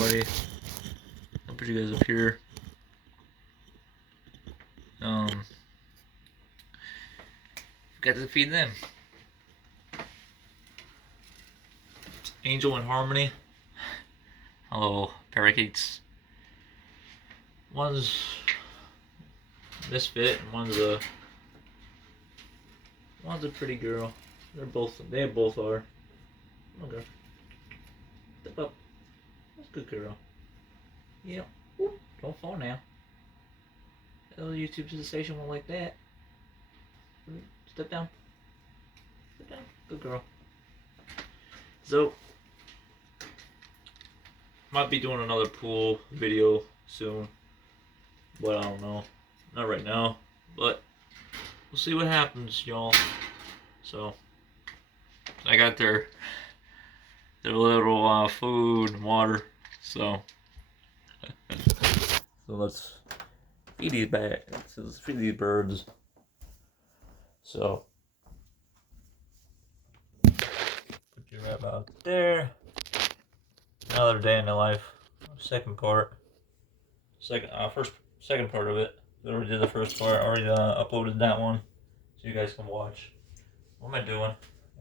everybody. I'll put you guys up here. Got to feed them. Angel and Harmony. Hello, parakeets. One's misfit and one's a pretty girl. They both are. Okay. Step up. That's a good girl. Yeah. Ooh, don't fall now. The YouTube sensation won't like that. Step down. Step down. Good girl. So, might be doing another pool video soon. But I don't know. Not right now. But we'll see what happens, y'all. So, I got their little food and water. So let's feed these let's feed these birds. So put your wrap out there. Another day in the life. Second part of it. I already did the first part. I already uploaded that one, so you guys can watch. What am I doing?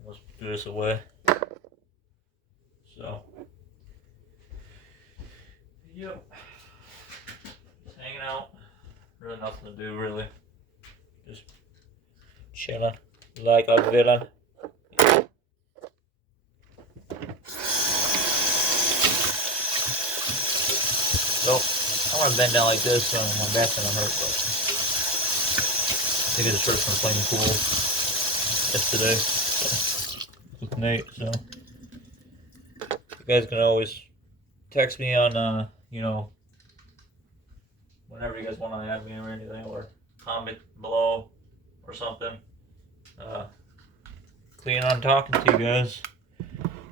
Let's do this away. So, yep. Just hanging out. Really nothing to do, really. Just chilling. Like a villain. So, I want to bend down like this so my back's gonna hurt, but I think I just hurt from playing pool yesterday with Nate, so you guys can always text me on, you know, whenever you guys want to add me or anything, or comment below or something. Clean on talking to you guys.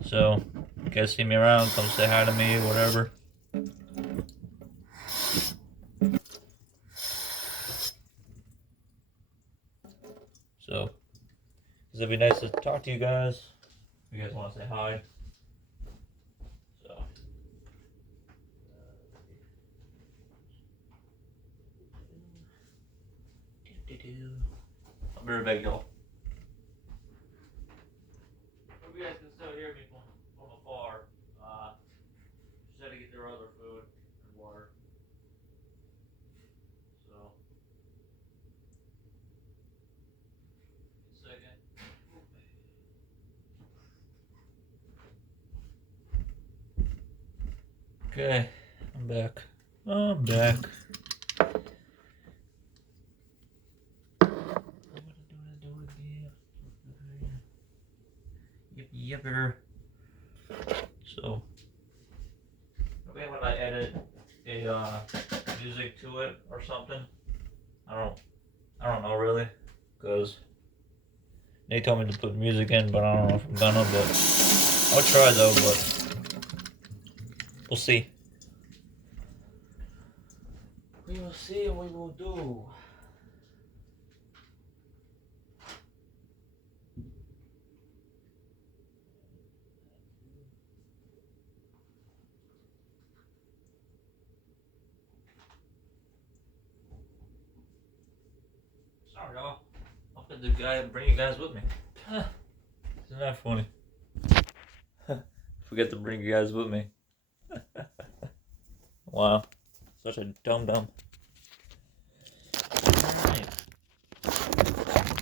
So, you guys see me around, come say hi to me, whatever. So, it'd be nice to talk to you guys. If you guys want to say hi. So, I'll be right back, y'all. Hope you guys can still hear me from afar. Just had to get their other food and water. So, a second. Okay, I'm back. I'm back. Yipper. So, maybe when I edit a music to it or something, I don't know really, because they told me to put music in, but I don't know if I'm gonna. But I'll try though. But we'll see. We will see and we will do. Sorry, y'all. I'll put the guy and bring you guys with me. Isn't that funny? Forget to bring you guys with me. Wow. Such a dum-dum. Alright.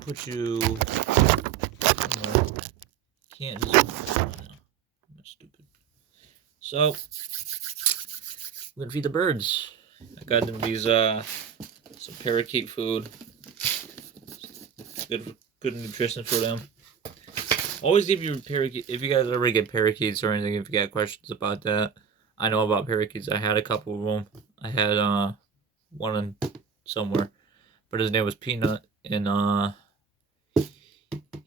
Put you... Can't zoom. I'm stupid. So, we're gonna feed the birds. I got them these, some parakeet food. Good nutrition for them. Always give your parakeet, if you guys ever get parakeets or anything, if you got questions about that. I know about parakeets. I had a couple of them. I had one in somewhere, but his name was Peanut, and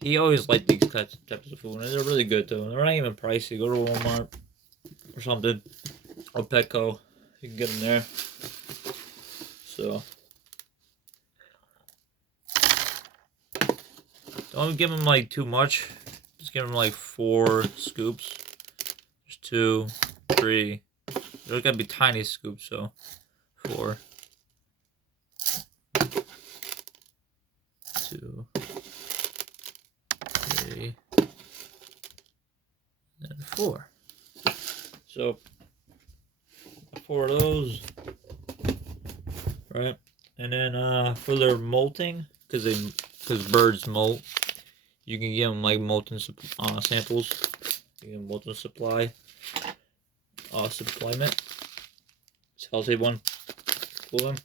he always liked these types of food. And they're really good though. They're not even pricey. Go to Walmart or something, or Petco. You can get them there. So don't give them like too much. Just give them like 4 scoops. Just 2, 3, They're gonna be tiny scoops, so 4, 2, 3, and 4. So 4 of those, right? And then for their molting, because birds molt, you can give them like molten samples. You can molten supplement. It's a healthy one for them.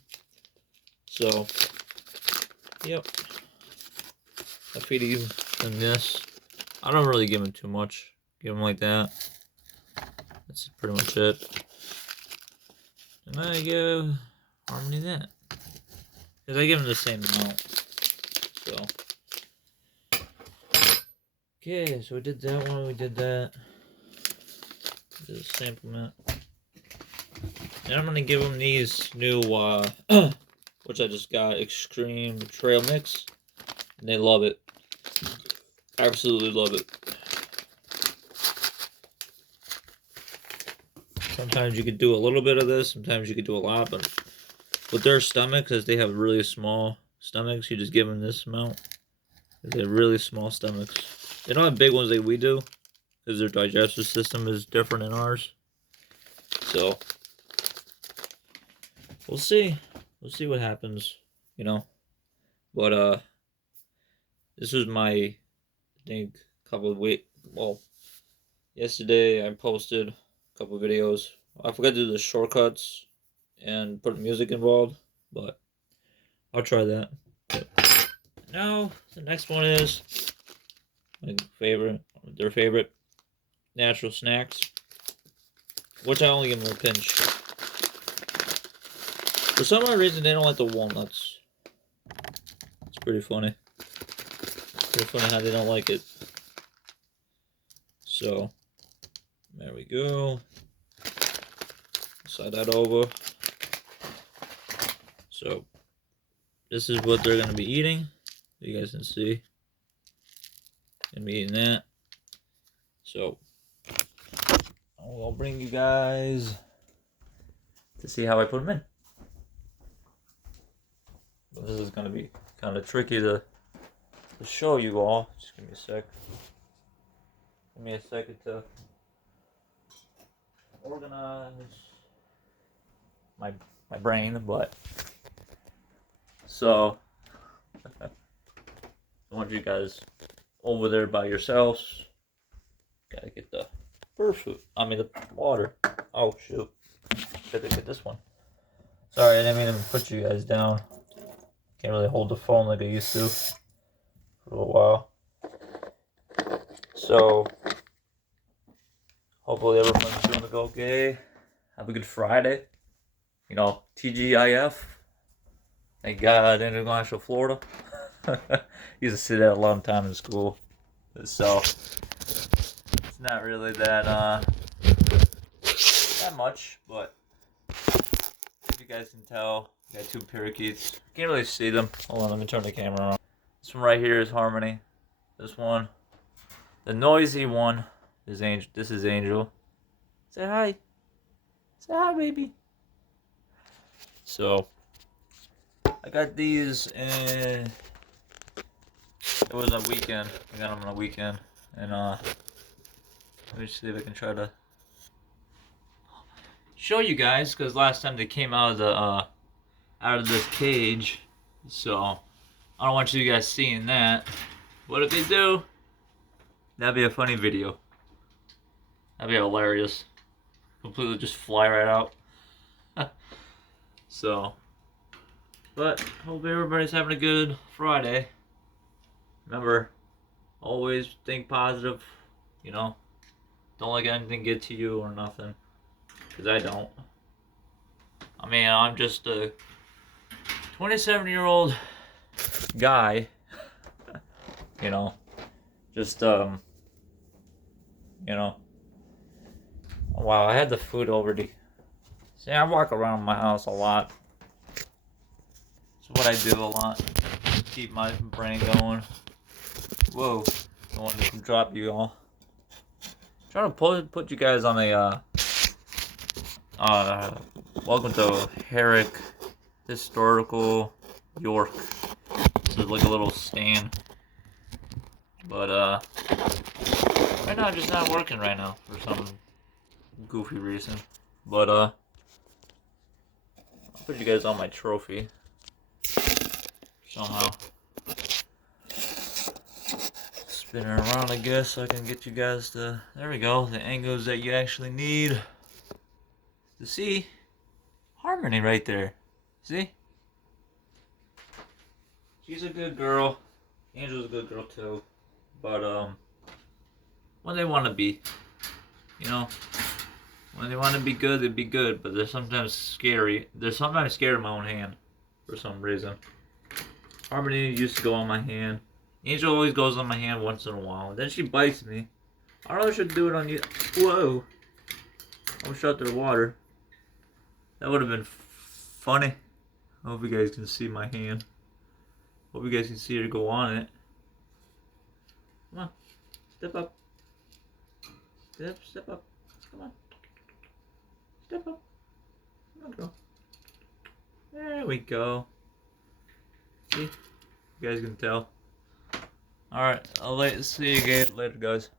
So, yep. I feed them this. I don't really give them too much. Give them like that. That's pretty much it. And I give Harmony that. Because I give them the same amount. So. Okay, so we did that one. We did that. This is a supplement. And I'm going to give them these new, which I just got, Extreme Trail Mix. And they love it. Absolutely love it. Sometimes you could do a little bit of this. Sometimes you could do a lot. But with their stomachs, as they have really small stomachs, you just give them this amount. They have really small stomachs. They don't have big ones like we do. Because their digestive system is different than ours. So, we'll see. We'll see what happens, you know. But, this was my, I think, couple of weeks, well, yesterday I posted a couple of videos. I forgot to do the shortcuts and put music involved, but I'll try that. But now, the next one is my favorite, their favorite, natural snacks, which I only give them a pinch. For some odd reason, they don't like the walnuts. It's pretty funny. Pretty funny how they don't like it. So, there we go. Slide that over. So, this is what they're going to be eating. You guys can see. Gonna be eating that. So, I'll bring you guys to see how I put them in. But this is going to be kind of tricky to show you all. Just give me a sec. Give me a second to organize my brain, but so I want you guys over there by yourselves. Gotta get the the water. Oh shoot. Gotta get this one. Sorry, I didn't mean to put you guys down. Can't really hold the phone like I used to for a little while. So hopefully everyone's doing okay. Have a good Friday. You know, TGIF. Thank God International Florida. Used to say that a long time in school. So it's not really that much, but if you guys can tell, I got 2 parakeets. Can't really see them. Hold on, let me turn the camera on. This one right here is Harmony. This one, the noisy one, is Angel. This is Angel. Say hi. Say hi, baby. So I got these in. It was a weekend. I got them on a weekend, and let me see if I can try to show you guys, because last time they came out of this cage, so I don't want you guys seeing that. But if they do, that'd be a funny video. That'd be hilarious. Completely just fly right out. So, but hope everybody's having a good Friday. Remember, always think positive. You know, don't let anything get to you or nothing. Because I don't. I mean, I'm just a 27-year-old guy. You know, just, you know. Wow, I had the food already. See, I walk around my house a lot. It's what I do a lot. Keep my brain going. Whoa, I wanted to drop you all. I'm trying to put you guys on Uh, welcome to Herrick Historical York. This is like a little stand. But, right now, it's just not working right now for some goofy reason. But, I'll put you guys on my trophy. Somehow. Spin it around, I guess, so I can get you guys to... There we go, the angles that you actually need to see. Harmony right there. See? She's a good girl. Angel's a good girl, too. But, when they want to be, you know, when they want to be good, they be good, but they're sometimes scary. They're sometimes scared of my own hand, for some reason. Harmony used to go on my hand. Angel always goes on my hand once in a while, and then she bites me. I don't know if I should do it on you. Whoa. I wish out there water. That would have been funny. I hope you guys can see my hand. Hope you guys can see her go on it. Come on. Step up. Step up. Come on. Step up. Come on, girl. There we go. See? You guys can tell. Alright, I'll see you again later, guys.